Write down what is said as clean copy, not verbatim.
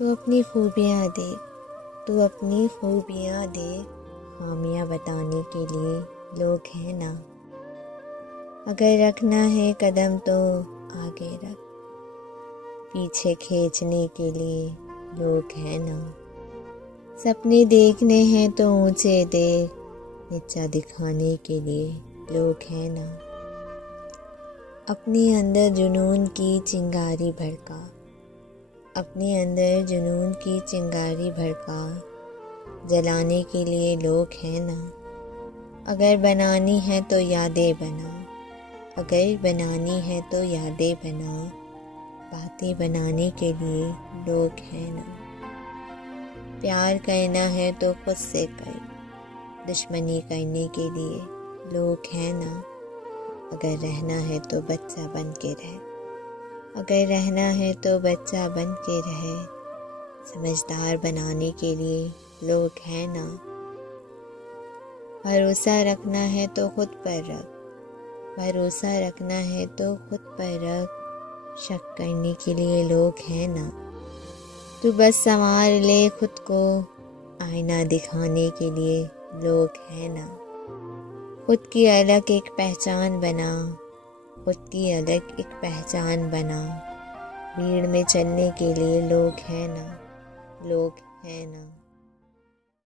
तू अपनी खूबियाँ देख, तू अपनी खूबियाँ देख, खामियाँ बताने के लिए लोग हैं ना। अगर रखना है कदम तो आगे रख, पीछे खींचने के लिए लोग हैं ना। सपने देखने हैं तो ऊंचे देख, नीचा दिखाने के लिए लोग हैं ना। अपने अंदर जुनून की चिंगारी भड़का, अपने अंदर जुनून की चिंगारी भड़का, जलाने के लिए लोग हैं ना। अगर बनानी है तो यादें बना, अगर बनानी है तो यादें बना, बातें बनाने के लिए लोग हैं ना। प्यार करना है तो खुद से कर, दुश्मनी करने के लिए लोग हैं ना। अगर रहना है तो बच्चा बन के रह, अगर रहना है तो बच्चा बन के रहे, समझदार बनाने के लिए लोग हैं ना। भरोसा रखना है तो खुद पर रख, भरोसा रखना है तो खुद पर रख, शक करने के लिए लोग हैं ना। तू बस संवार ले खुद को, आईना दिखाने के लिए लोग हैं ना। खुद की अलग एक पहचान बना, खुद की अलग एक पहचान बना, भीड़ में चलने के लिए लोग हैं ना, लोग हैं ना।